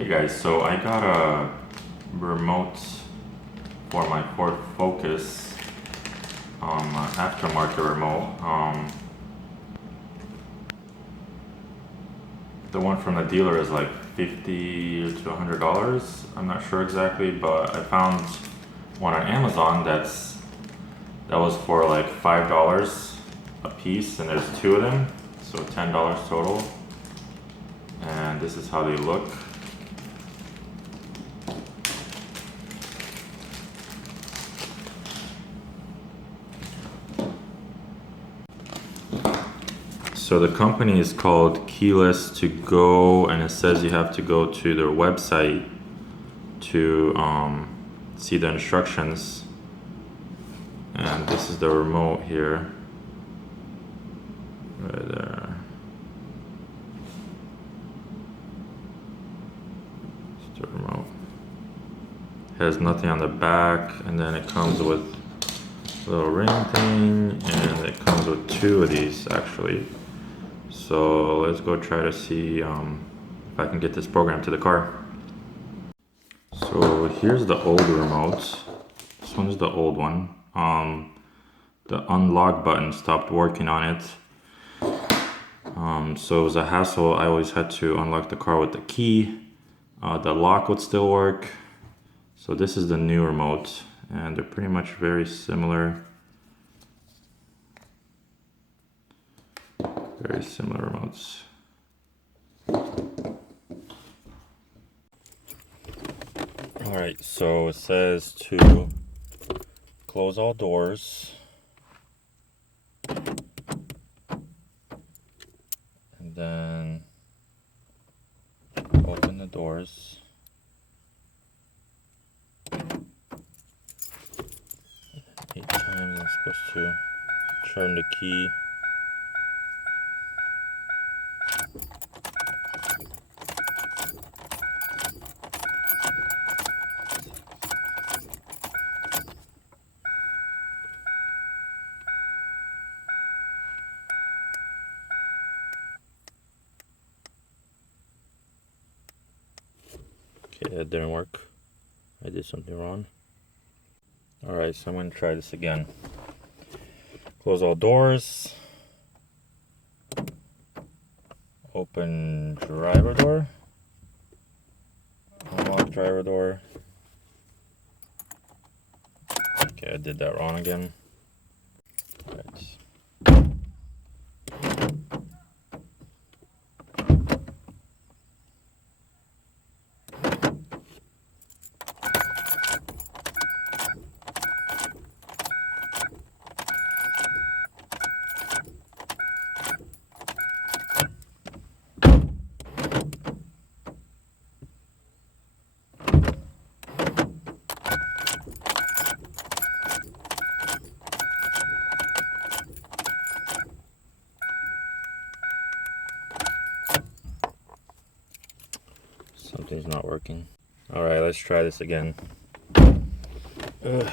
Hey guys, so I got a remote for my Ford Focus, aftermarket remote. The one from the dealer is like $50 to $100. I'm not sure exactly, but I found one on Amazon that was for like $5 a piece, and there's two of them, so $10 total. And this is how they look. So the company is called Keyless2Go, and it says you have to go to their website to see the instructions. And this is the remote here, right there. It's the remote. It has nothing on the back, and then it comes with a little ring thing, and it comes with two of these actually. So let's go try to see if I can get this program to the car. So here's the old remote. This one's the old one. The unlock button stopped working on it. So it was a hassle. I always had to unlock the car with the key. The lock would still work. So this is the new remote, and they're pretty much very similar. Very similar remotes. Alright, so it says to close all doors. And then open the doors. 8 times I'm supposed to turn the key. Okay, that didn't work. I did something wrong. Alright, so I'm going to try this again. Close all doors. Open driver door. Unlock driver door. Okay, I did that wrong again. Alright. Something's not working. Alright, let's try this again. Ugh.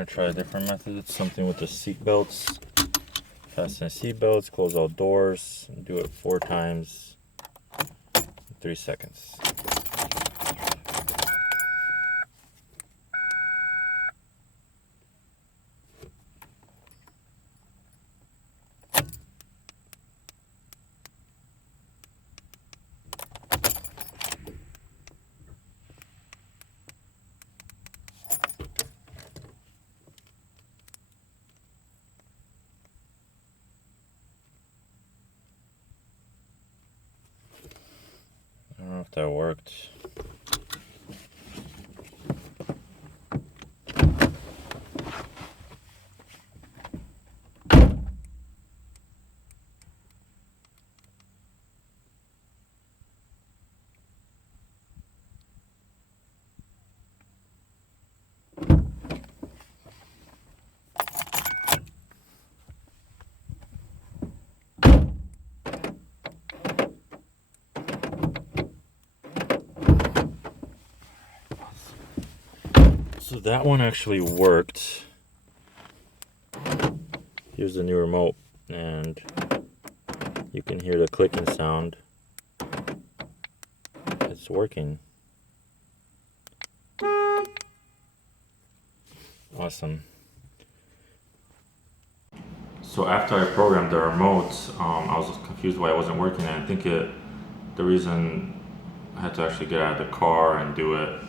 gonna try a different method. It's something with the seat belts. Fasten seat belts, close all doors, do it 4 times in 3 seconds. I don't know if that worked. So that one actually worked. Here's the new remote, and you can hear the clicking sound. It's working. Awesome. So after I programmed the remote, I was confused why it wasn't working, and I think the reason I had to actually get out of the car and do it,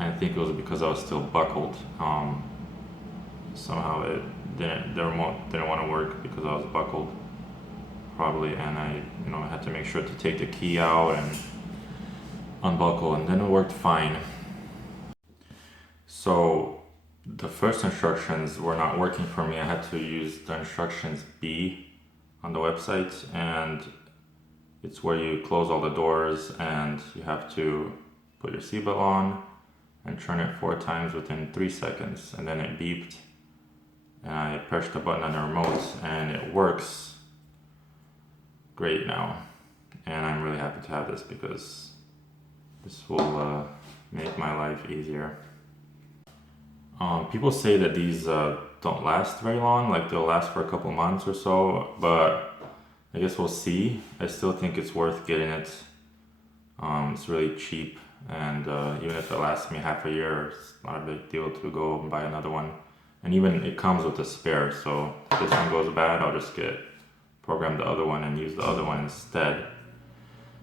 I think it was because I was still buckled. Somehow the remote didn't want to work because I was buckled, probably, and I had to make sure to take the key out and unbuckle, and then it worked fine. So the first instructions were not working for me. I had to use the instructions B on the website, and it's where you close all the doors and you have to put your seatbelt on and turn it 4 times within 3 seconds, and then it beeped and I pressed the button on the remote and it works great now, and I'm really happy to have this because this will make my life easier. People say that these don't last very long, like they'll last for a couple months or so, but I guess we'll see. I still think it's worth getting it. It's really cheap, and even if it lasts me half a year, it's not a big deal to go and buy another one. And even it comes with a spare, so if this one goes bad, I'll just program the other one and use the other one instead.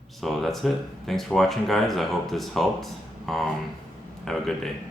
So that's it. Thanks for watching, guys. I hope this helped. Have a good day.